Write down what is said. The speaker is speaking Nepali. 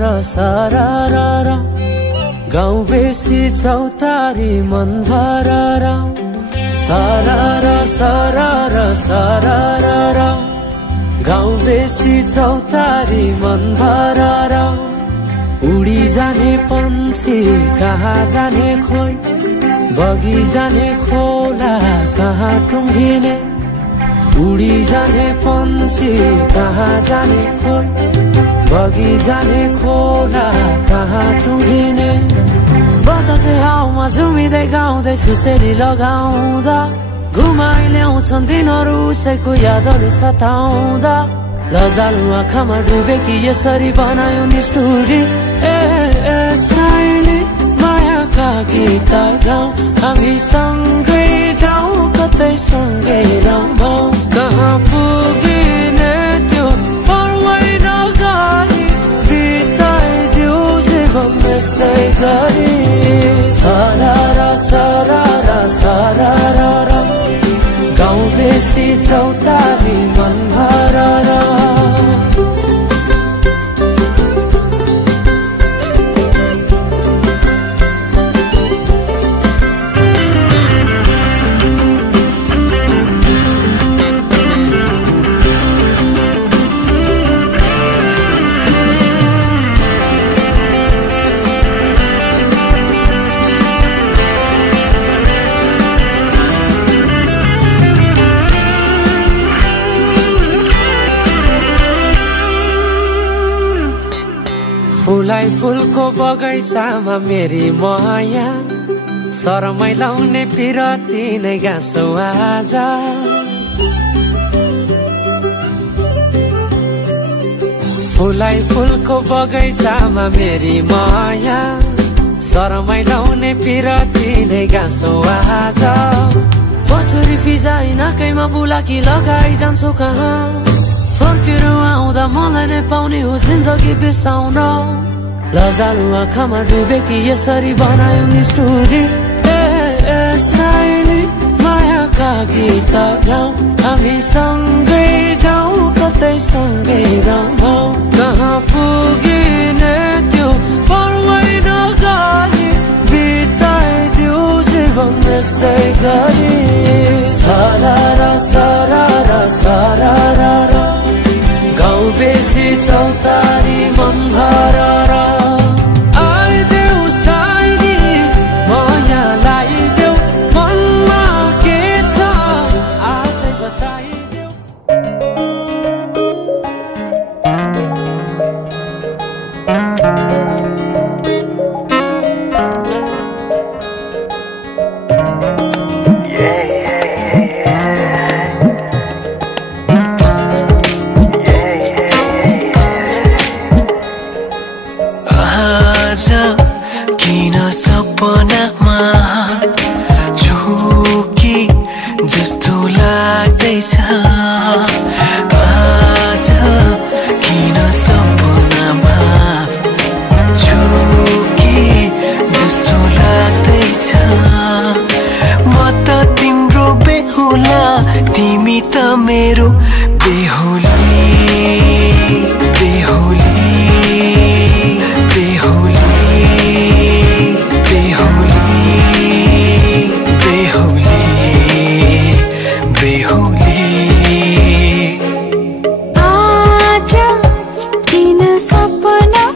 र सरर गाउँ बेसी चौतारी मन भरर सरर सरर सरर गाउँ बेसी चौतारी मन भरर उडी जाने पन्छी कहाँ जाने खोइ बगी जाने खोला कहाँ टुङ्गिने उडी जाने पन्छी कहाँ जाने खोइ बगी जाने खोला कहाँ टुङ्गिने बतासे हाउमा झुमिँदै गाउँदै सुसेरी लगाउँदा घुमाइ ल्याउँछन् दिनहरू उसैको यादहरू सताउँदा लजालु आँखामा डुबेकी यसरी बनायो निष्ठुरी साइली मायाका गीत गाउँ हामी सँगै जाउँ कतै सँगै रमाउँ कहाँ पुगिने त्यो पर्वै नगरी बिताइदिउ जीवन यसै गरी सरर सरर सरर गाउँ बेसी चौतारी मन भरर फुलाई फुलको बगैँचामा मेरी माया शरमै लाउने पिरती नै गाँसो आज फुलाई फुलको बगैँचामा मेरी माया शरमै लाउने पिरती नै गाँसो आज पछुरी फिजाइ नाकैमा बुलाकी लगाइ जान्छौ कहाँ फर्केर आउँदा मलाई नै पाउने हो जिन्दगी बिसाउन लजालु आँखामा डुबेकी यसरी बनायो निष्ठुरी साइली मायाका गीत गाउँ हामी सँगै जाउँ कतै सँगै रमाउँ कहाँ पुगिने त्यो पर्वै नगरी बिताइदिउ जीवन यसै गरी सरर सरर सरर गाउँ बेसी चौतारी मन भरर आइदेऊ साइली माया लाइदेऊ मनमा के छ आजै बताइदेऊ किन सपनामा झुकी जस्तो लाग्दैछ आज किन सपनामा झुकी जस्तो लाग्दैछ म त तिम्रो बेहुला तिमी त मेरो बेहुला